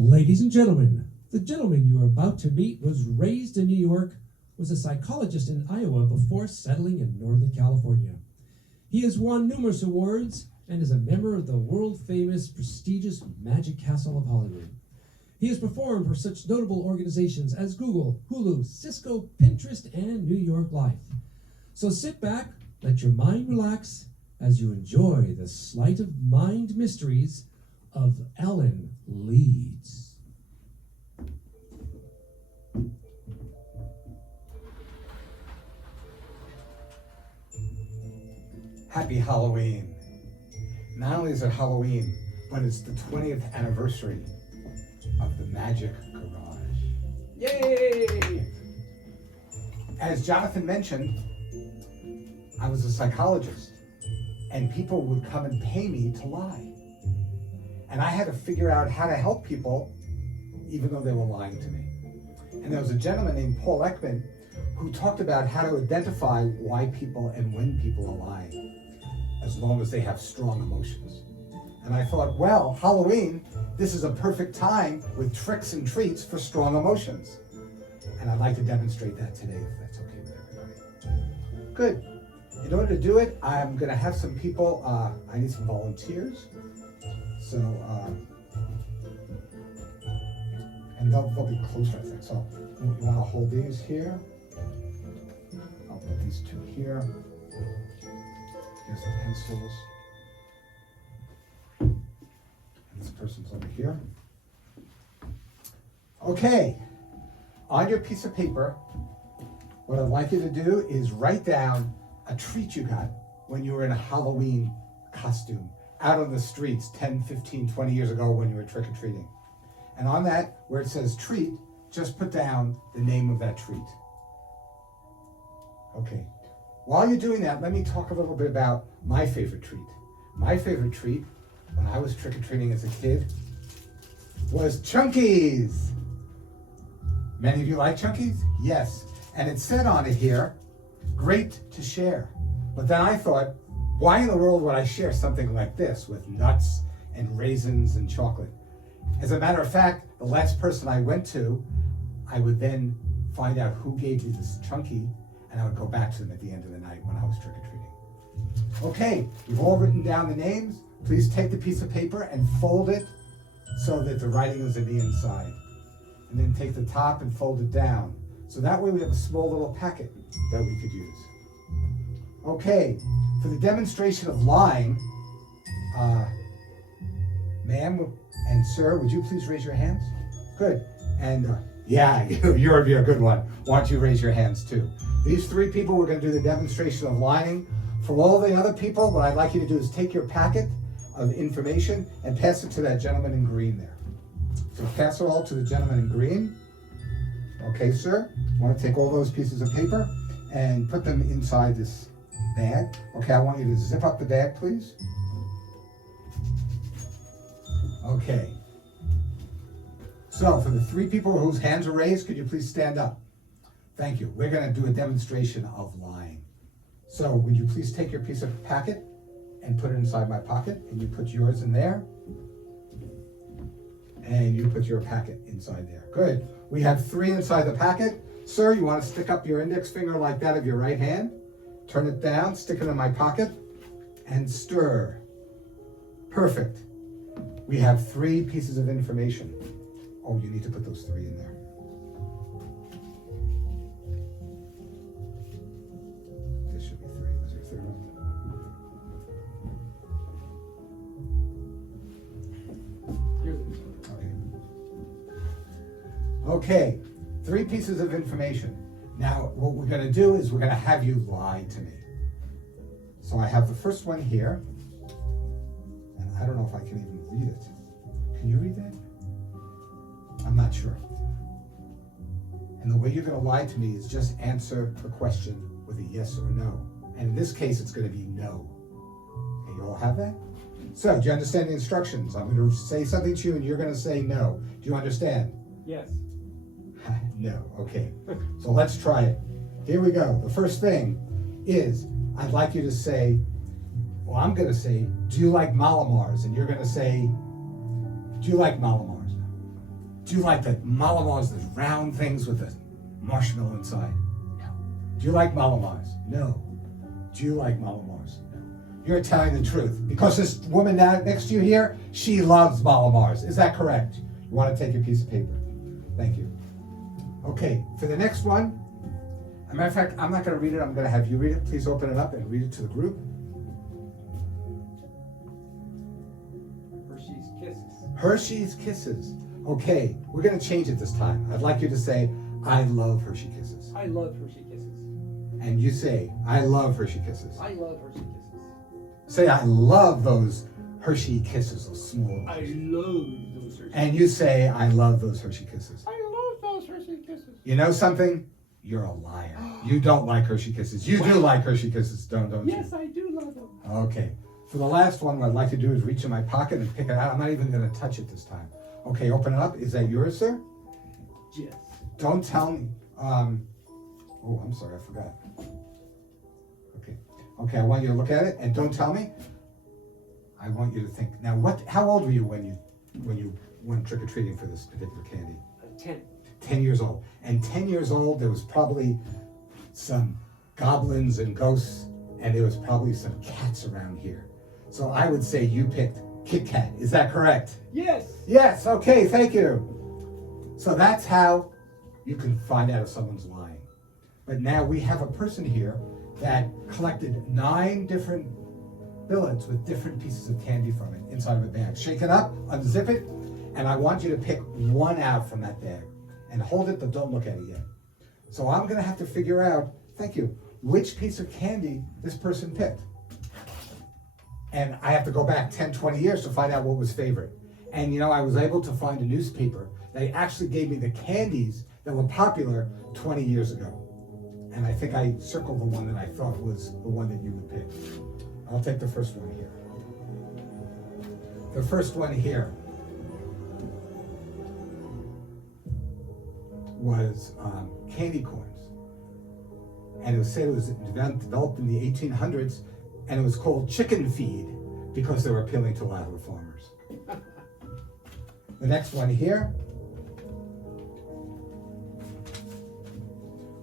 Ladies and gentlemen, the gentleman you are about to meet was raised in New York, was a psychologist in Iowa before settling in Northern California. He has won numerous awards and is a member of the world-famous, prestigious Magic Castle of Hollywood. He has performed for such notable organizations as Google, Hulu, Cisco, Pinterest, and New York Life. So sit back, let your mind relax as you enjoy the sleight of mind mysteries of Ellen Leeds. Happy Halloween. Not only is it Halloween, but it's the 20th anniversary of the Magic Garage. Yay! As Jonathan mentioned, I was a psychologist, and people would come and pay me to lie. And I had to figure out how to help people, even though they were lying to me. And there was a gentleman named Paul Ekman who talked about how to identify why people and when people are lying, as long as they have strong emotions. And I thought, well, Halloween, this is a perfect time with tricks and treats for strong emotions. And I'd like to demonstrate that today, if that's okay with everybody. Good. In order to do it, I'm gonna have some people, I need some volunteers. So, and they'll be closer, I think. So you wanna hold these here. I'll put these two here. Here's the pencils. And this person's over here. Okay, on your piece of paper, what I'd like you to do is write down a treat you got when you were in a Halloween costume out on the streets 10, 15, 20 years ago when you were trick-or-treating. And on that, where it says treat, just put down the name of that treat. Okay, while you're doing that, let me talk a little bit about my favorite treat. My favorite treat, when I was trick-or-treating as a kid, was Chunkies. Many of you like Chunkies? Yes. And it said on it here, great to share. But then I thought, why in the world would I share something like this with nuts and raisins and chocolate? As a matter of fact, the last person I went to, I would then find out who gave me this Chunky, and I would go back to them at the end of the night when I was trick-or-treating. Okay, you've all written down the names. Please take the piece of paper and fold it so that the writing is in the inside. And then take the top and fold it down. So that way we have a small little packet that we could use. Okay, for the demonstration of lying, ma'am and sir, would you please raise your hands? Good. And yeah, you're a good one. Why don't you raise your hands too? These three people, we're going to do the demonstration of lying. For all the other people, what I'd like you to do is take your packet of information and pass it to that gentleman in green there. So pass it all to the gentleman in green. Okay, sir. I want to take all those pieces of paper and put them inside this bag. Okay, I want you to zip up the bag, please. Okay. So for the three people whose hands are raised, could you please stand up? Thank you. We're going to do a demonstration of lying. So would you please take your piece of packet and put it inside my pocket, and you put yours in there, and you put your packet inside there. Good. We have three inside the packet. Sir, you want to stick up your index finger like that of your right hand, turn it down, stick it in my pocket, and stir. Perfect. We have three pieces of information. Oh, you need to put those three in there. There should be three. Was there a third one? Okay, three pieces of information. Now, what we're going to do is we're going to have you lie to me. So I have the first one here, and I don't know if I can even read it. Can you read that? I'm not sure. And the way you're going to lie to me is just answer the question with a yes or no. And in this case, it's going to be no. Okay, you all have that? So, do you understand the instructions? I'm going to say something to you, and you're going to say no. Do you understand? Yes. No, okay. So let's try it. Here we go. The first thing is, I'd like you to say, well, I'm going to say, do you like Mallomars? And you're going to say, do you like Mallomars? Do you like the Malamars, the round things with the marshmallow inside? No. Do you like Malamars? No. Do you like Malamars? No. You're telling the truth. Because this woman next to you here, she loves Malamars. Is that correct? You want to take your piece of paper? Thank you. Okay, for the next one, as a matter of fact, I'm not going to read it. I'm going to have you read it. Please open it up and read it to the group. Hershey's Kisses. Hershey's Kisses. Okay, we're going to change it this time. I'd like you to say, I love Hershey Kisses. I love Hershey Kisses. And you say, I love Hershey Kisses. I love Hershey Kisses. Say, I love those Hershey Kisses, those small. I love those Hershey And you say, I love those Hershey Kisses. I love those Hershey Kisses. You know something? You're a liar. You don't like Hershey Kisses. You do like Hershey Kisses, don't you? Yes, I do love them. Okay. For the last one, what I'd like to do is reach in my pocket and pick it out. I'm not even going to touch it this time. Okay, open it up. Is that yours, sir? Yes. Don't tell me. Oh, I'm sorry, I forgot. Okay, I want you to look at it and don't tell me. I want you to think. Now, how old were you when you went trick-or-treating for this particular candy? 10. 10 years old. And 10 years old, there was probably some goblins and ghosts, and there was probably some cats around here. So I would say you picked Kit Kat. Is that correct? Yes. Yes, okay, thank you. So that's how you can find out if someone's lying. But now we have a person here that collected 9 different billets with different pieces of candy from it inside of a bag. Shake it up, unzip it, and I want you to pick one out from that bag. And hold it, but don't look at it yet. So I'm gonna have to figure out, thank you, which piece of candy this person picked. And I have to go back 10, 20 years to find out what was favorite. And you know, I was able to find a newspaper that actually gave me the candies that were popular 20 years ago. And I think I circled the one that I thought was the one that you would pick. I'll take the first one here. The first one here was candy corns. And it was said it was developed in the 1800s, and it was called chicken feed because they were appealing to a lot of the farmers. The next one here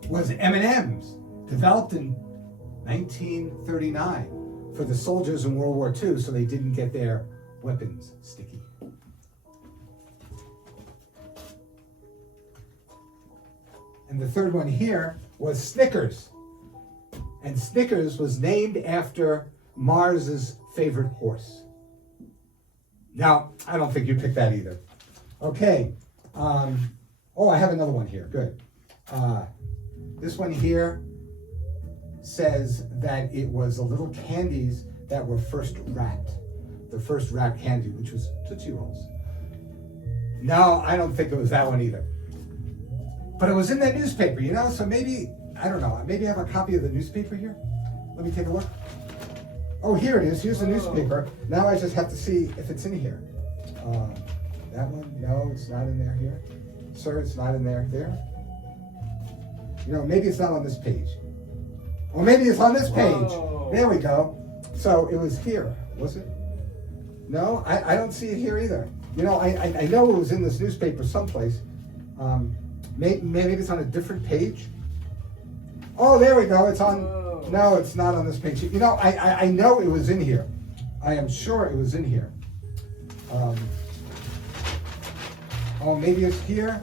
was M&M's, developed in 1939 for the soldiers in World War II so they didn't get their weapons sticky. And the third one here was Snickers. And Snickers was named after Mars's favorite horse. Now, I don't think you picked that either. Okay. Oh, I have another one here. Good. This one here says that it was the little candies that were first wrapped. The first wrapped candy, which was Tootsie Rolls. No, I don't think it was that one either. But it was in that newspaper, you know, so maybe, I don't know, maybe I have a copy of the newspaper here. Let me take a look. Oh, here it is. Here's the newspaper. Now I just have to see if it's in here. That one? No, it's not in there here. Sir, it's not in there. There? You know, maybe it's not on this page. Or maybe it's on this page. Whoa. There we go. So it was here, was it? No, I don't see it here either. You know, I know it was in this newspaper someplace. Maybe it's on a different page. Oh, there we go. It's on. Whoa. No, it's not on this page. You know, I know it was in here. I am sure it was in here. Oh, maybe it's here.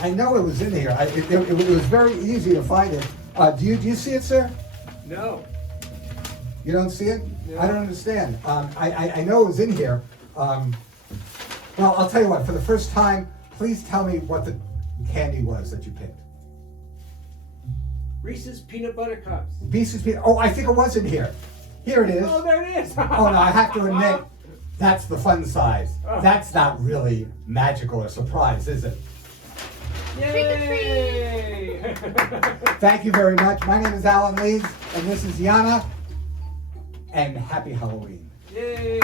I know it was in here. It was very easy to find it. Do you see it, sir? No. You don't see it? No. I don't understand. I know it was in here. Well, I'll tell you what. For the first time, please tell me what the candy was that you picked. Reese's Peanut Butter Cups. Oh, I think it was in here. Here it is. Oh, there it is. Oh, no, I have to admit, that's the fun size. That's not really magical or surprise, is it? Yay! Thank you very much. My name is Alan Leeds, and this is Yana, and happy Halloween. Yay!